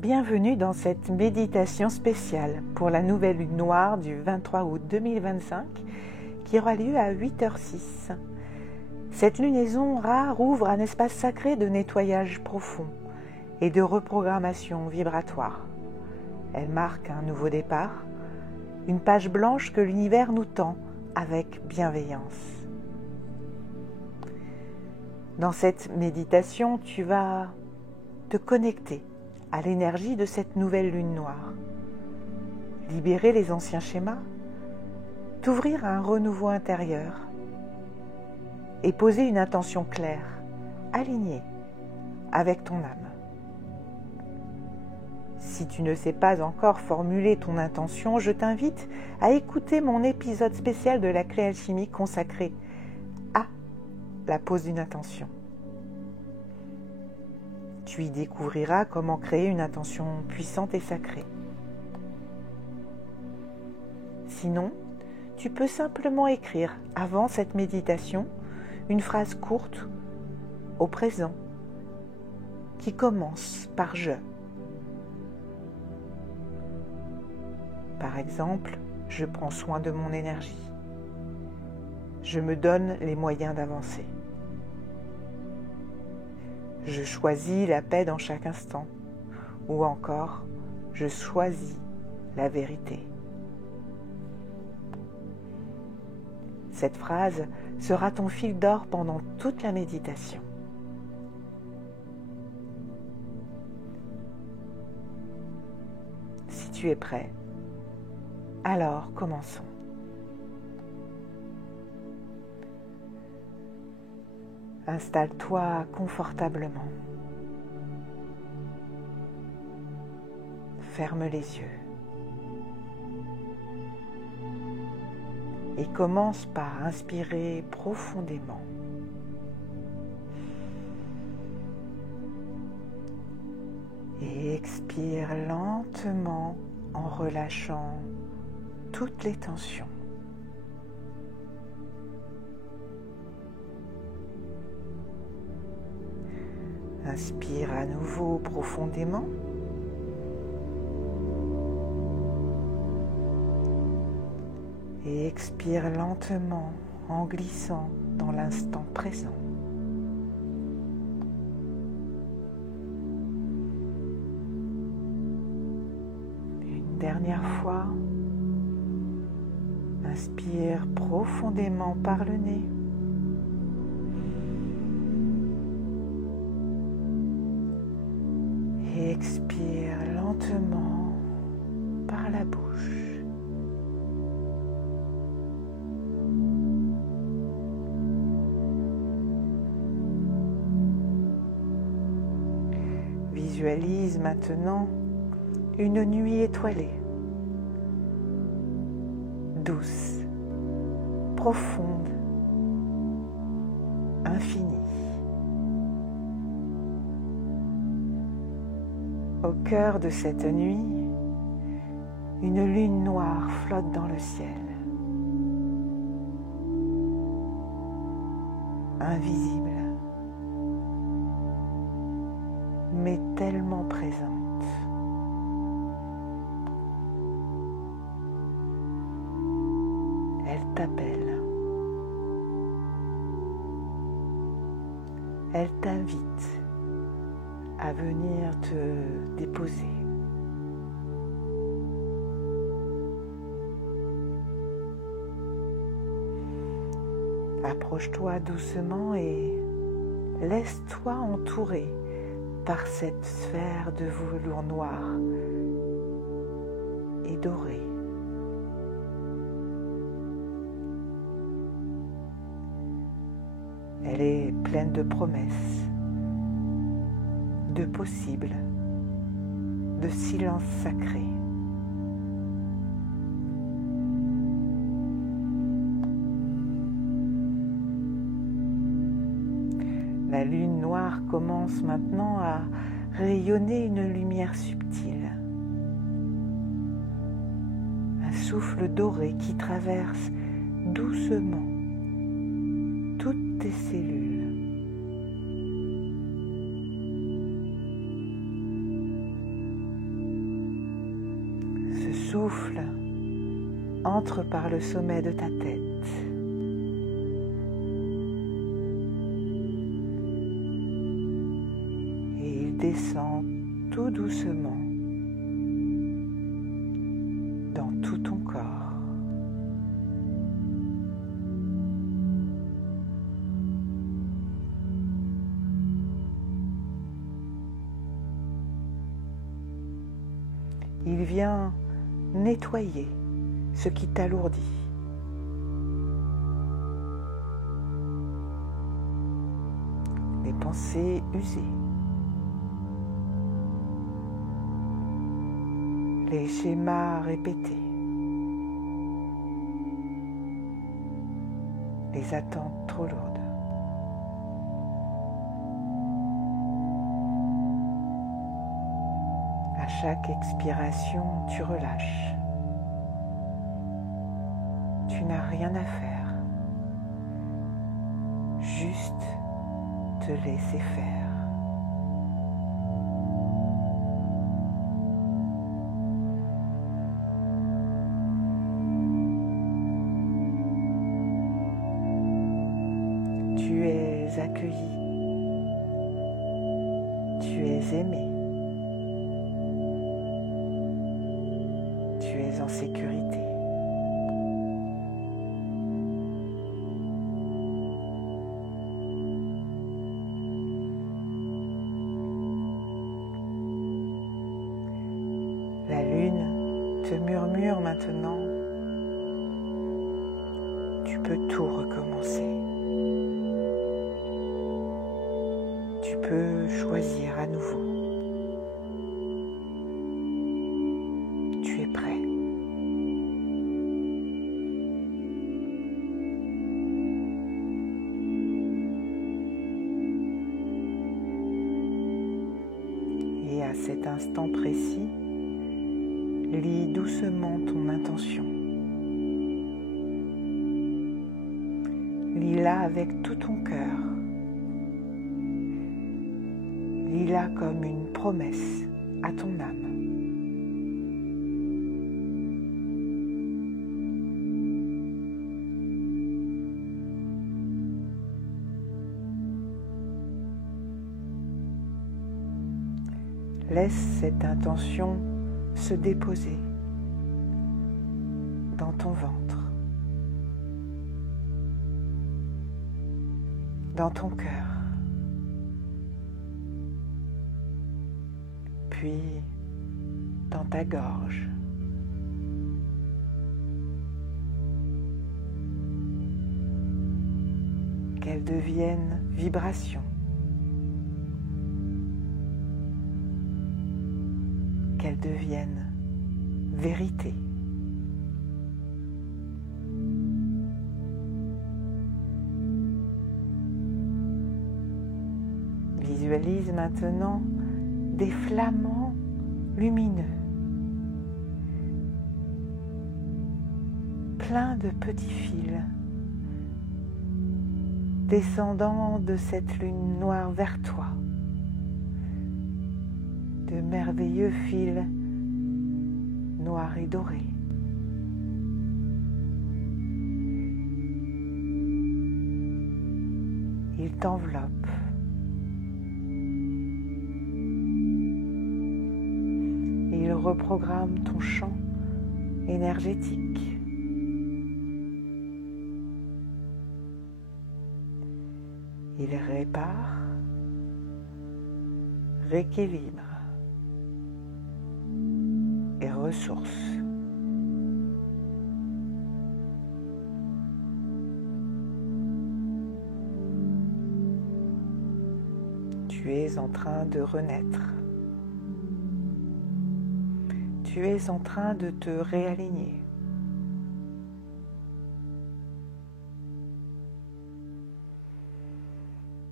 Bienvenue dans cette méditation spéciale pour la nouvelle lune noire du 23 août 2025 qui aura lieu à 8h06. Cette lunaison rare ouvre un espace sacré de nettoyage profond et de reprogrammation vibratoire. Elle marque un nouveau départ, une page blanche que l'univers nous tend avec bienveillance. Dans cette méditation, tu vas te connecter à l'énergie de cette nouvelle lune noire, libérer les anciens schémas, t'ouvrir à un renouveau intérieur et poser une intention claire, alignée avec ton âme. Si tu ne sais pas encore formuler ton intention, je t'invite à écouter mon épisode spécial de la clé alchimique consacré à la pose d'une intention. Tu y découvriras comment créer une intention puissante et sacrée. Sinon, tu peux simplement écrire avant cette méditation une phrase courte au présent qui commence par « je ». Par exemple, je prends soin de mon énergie. Je me donne les moyens d'avancer. Je choisis la paix dans chaque instant. Ou encore, je choisis la vérité. Cette phrase sera ton fil d'or pendant toute la méditation. Si tu es prêt, alors commençons. Installe-toi confortablement. Ferme les yeux. Et commence par inspirer profondément. Et expire lentement en relâchant toutes les tensions. Inspire à nouveau profondément. Et expire lentement en glissant dans l'instant présent. Une dernière fois, inspire profondément par le nez. Et expire lentement par la bouche. Visualise maintenant une nuit étoilée, douce, profonde, infinie. Au cœur de cette nuit, une lune noire flotte dans le ciel, invisible, mais tellement présente. Elle t'appelle, elle t'invite à venir te déposer. Approche-toi doucement et laisse-toi entourer par cette sphère de velours noir et doré. Elle est pleine de promesses, de possibles, de silence sacré. La lune noire commence maintenant à rayonner une lumière subtile. Un souffle doré qui traverse doucement toutes tes cellules. souffle entre par le sommet de ta tête. Et il descend tout doucement dans tout ton corps. Il vient nettoyer ce qui t'alourdit. Les pensées usées. Les schémas répétés. Les attentes trop lourdes. À chaque expiration, tu relâches. Tu n'as rien à faire. Juste te laisser faire. Tu es accueilli. Tu es aimé. Tu es en sécurité. La lune te murmure maintenant, tu peux tout recommencer. Tu peux choisir à nouveau. Tu es prêt. Et à cet instant précis, lis doucement ton intention. Lis-la avec tout ton cœur. Lis-la comme une promesse à ton âme. Laisse cette intention se déposer dans ton ventre, dans ton cœur, puis dans ta gorge. Qu'elle devienne vibration. Qu'elle devienne vérité. Visualise maintenant des flamants lumineux, pleins de petits fils, descendant de cette lune noire vers toi. De merveilleux fils noirs et dorés. Ils t'enveloppent. Et ils reprogramment ton champ énergétique. Ils réparent, rééquilibrent et ressources. Tu es en train de renaître. Tu es en train de te réaligner.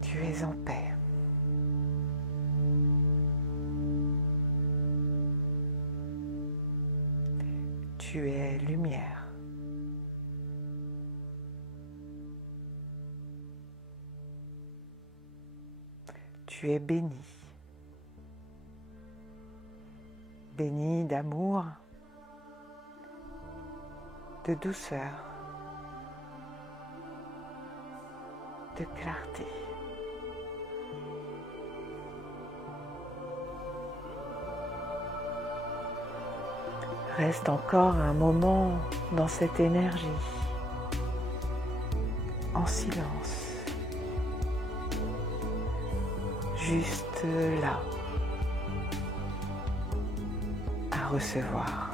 Tu es en paix. Tu es lumière. Tu es béni. Béni d'amour, de douceur, de clarté. Reste encore un moment dans cette énergie, en silence, juste là, à recevoir.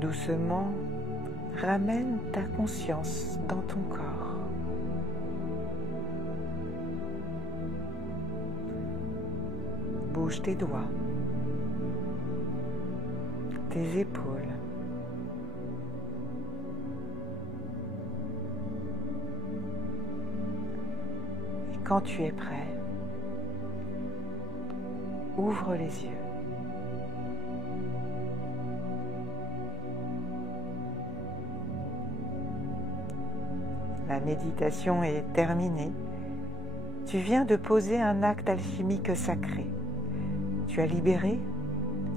Doucement, ramène ta conscience dans ton corps. Bouge tes doigts, tes épaules. Et quand tu es prêt, ouvre les yeux. La méditation est terminée. Tu viens de poser un acte alchimique sacré. Tu as libéré,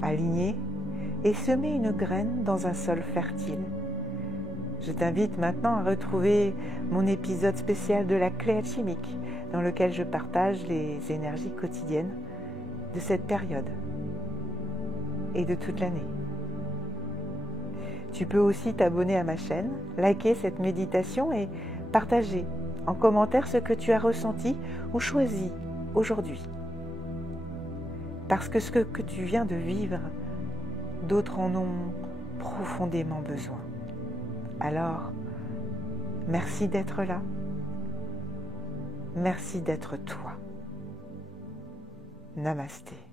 aligné et semé une graine dans un sol fertile. Je t'invite maintenant à retrouver mon épisode spécial de la clé alchimique, dans lequel je partage les énergies quotidiennes de cette période et de toute l'année. Tu peux aussi t'abonner à ma chaîne, liker cette méditation et partager en commentaire ce que tu as ressenti ou choisi aujourd'hui. Parce que ce que tu viens de vivre, d'autres en ont profondément besoin. Alors, merci d'être là. Merci d'être toi. Namasté.